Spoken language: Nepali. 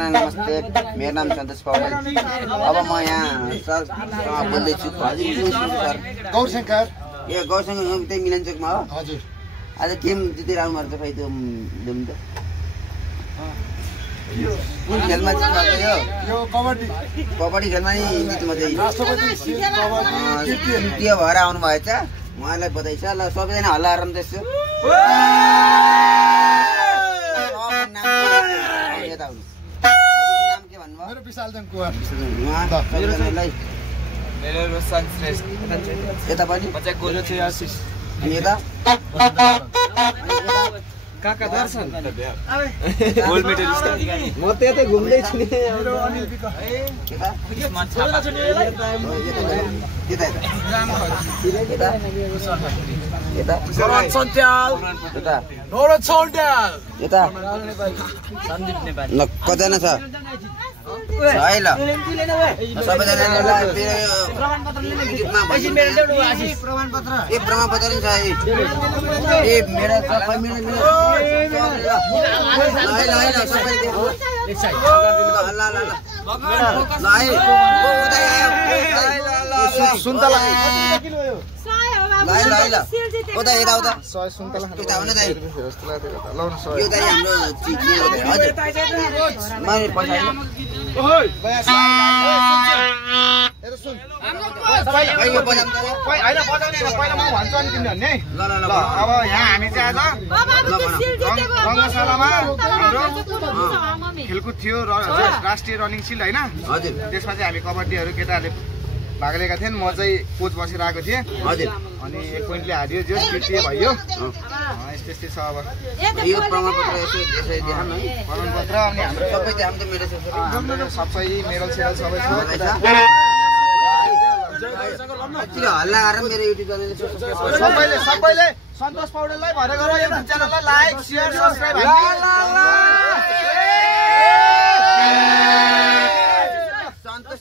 नमस्ते, मेरो नाम सन्तोष पौडेल। अब म यहाँ सरसँग बोल्दैछु। गौरशङ्कर ए गौरशङ्कर त्यही मिलनचोकमा हो। हजुर आज टिम जितेर आउनु पर्छ खै त्यो जाउँ त। कुन खेलमा जित्नु यो? यो कबड्डी खेलमा नि जित्नु चाहिँ राष्ट्रपति कबड्डी तृतीय भएर आउनु भएछ। उहाँलाई बधाई छ। ल सबैजना हल्ला आराम त्यसो। नाम के भन्नुभयो? मेरो विशालजन कुमार। मेरो रोशन श्रेष्ठ। यता पनि बच्चा गोलो छ आशिष। अनि यता काका दर्शन गोल्ड मेडलिस्ट। म त्यतै घुम्दै छु नि। मेरो अनिल विक। यता सन्दीप नेपाली। ल कजना छ? है ल सबैजनाले प्रमाणपत्र नि छ। ए मेरो सबै मेरो खेलकुद थियो राष्ट्रिय रनिङ सिल्ड होइन। त्यसमा चाहिँ हामी कबड्डीहरू केटाहरूले भाग लिएका थियौँ। म चाहिँ कोच बसेर आएको थिएँ। अनि एक पोइन्टले हारियो जो तृतीय भयो। यस्तै छ। अब यो प्रमाणपत्र प्रमाणपत्र अनि हाम्रो सबै त्यो हाम्रो मेरो सबै मेडल सेडल सबै छ। हल्ला गरेर मेरो युट्युब सबैले सन्तोष पौडेललाई भएर गएर यो च्यानललाई लाइक शेयर सब्स्क्राइब सन्तोष